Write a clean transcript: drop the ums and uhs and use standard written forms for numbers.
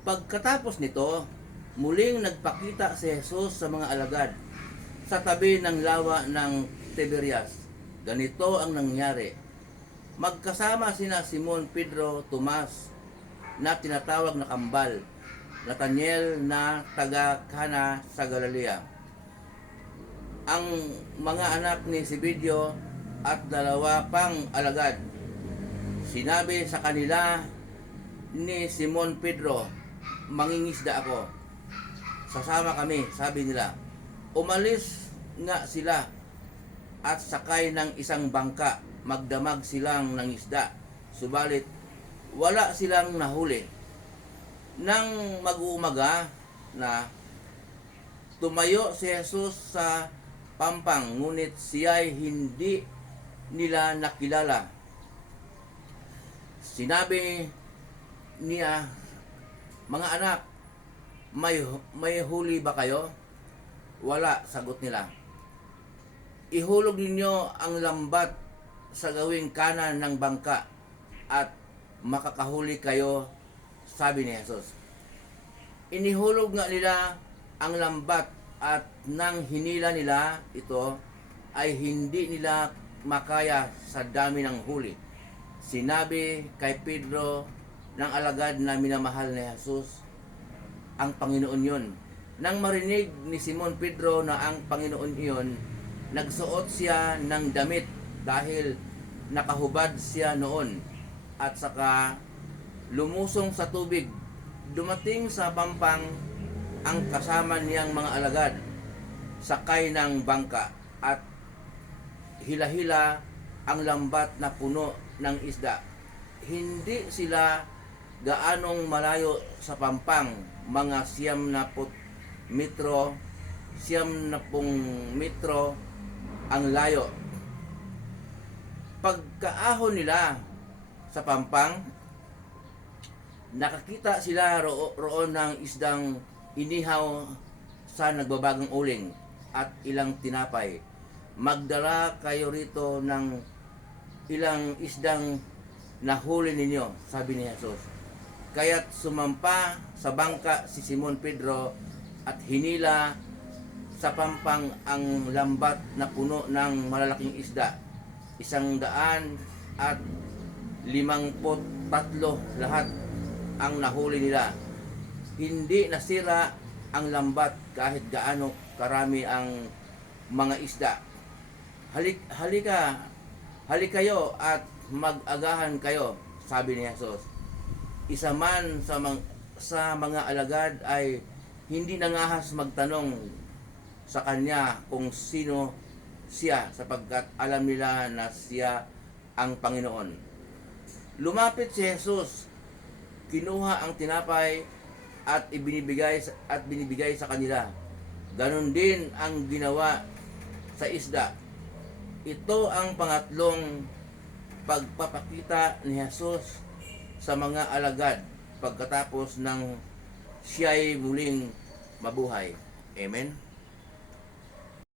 Pagkatapos nito, muling nagpakita si Jesus sa mga alagad sa tabi ng lawa ng Tiberias. Ganito ang nangyari. Magkasama sina Simon, Pedro, Tomas na tinatawag na Kambal, Nathaniel na taga Cana sa Galilea, ang mga anak ni Zebedeo at dalawa pang alagad. Sinabi sa kanila ni Simon Pedro, mangingisda ako. Sasama kami, sabi nila. Umalis nga sila at sakay ng isang bangka. Magdamag silang ng isda. Subalit, wala silang nahuli. Nang mag-uumaga na, tumayo si Jesus sa pampang, ngunit siya'y hindi nila nakilala. Sinabi niya, mga anak, may huli ba kayo? Wala, sagot nila. Ihulog ninyo ang lambat sa gawing kanan ng bangka at makakahuli kayo, sabi ni Jesus. Inihulog nga nila ang lambat at nang hinila nila ito ay hindi nila makaya sa dami ng huli. Sinabi kay Pedro ng alagad na minamahal ni Jesus, ang Panginoon yun. Nang marinig ni Simon Pedro na ang Panginoon yun, nagsuot siya ng damit dahil nakahubad siya noon at saka lumusong sa tubig. Dumating sa pampang ang kasama niyang mga alagad, sakay ng bangka at hila-hila ang lambat na puno ng isda. Hindi sila gaanong malayo sa pampang, mga 90 metro ang layo. Pagkaahon nila sa pampang, nakakita sila roon ng isdang inihaw sa nagbabagang uling at ilang tinapay. Magdala kayo rito ng ilang isdang nahuli ninyo, sabi ni Jesus. Kaya't sumampa sa bangka si Simon Pedro at hinila sa pampang ang lambat na puno ng malalaking isda. 153 lahat ang nahuli nila. Hindi nasira ang lambat kahit gaano karami ang mga isda. Halika kayo at mag-agahan kayo, sabi ni Jesus. Isa man sa mga alagad ay hindi nangahas magtanong sa kanya kung sino siya, sapagkat alam nila na siya ang Panginoon. Lumapit si Jesus, kinuha ang tinapay at binibigay sa kanila. Ganon din ang ginawa sa isda. Ito ang pangatlong pagpapakita ni Jesus sa mga alagad pagkatapos ng siya'y muling mabuhay. Amen.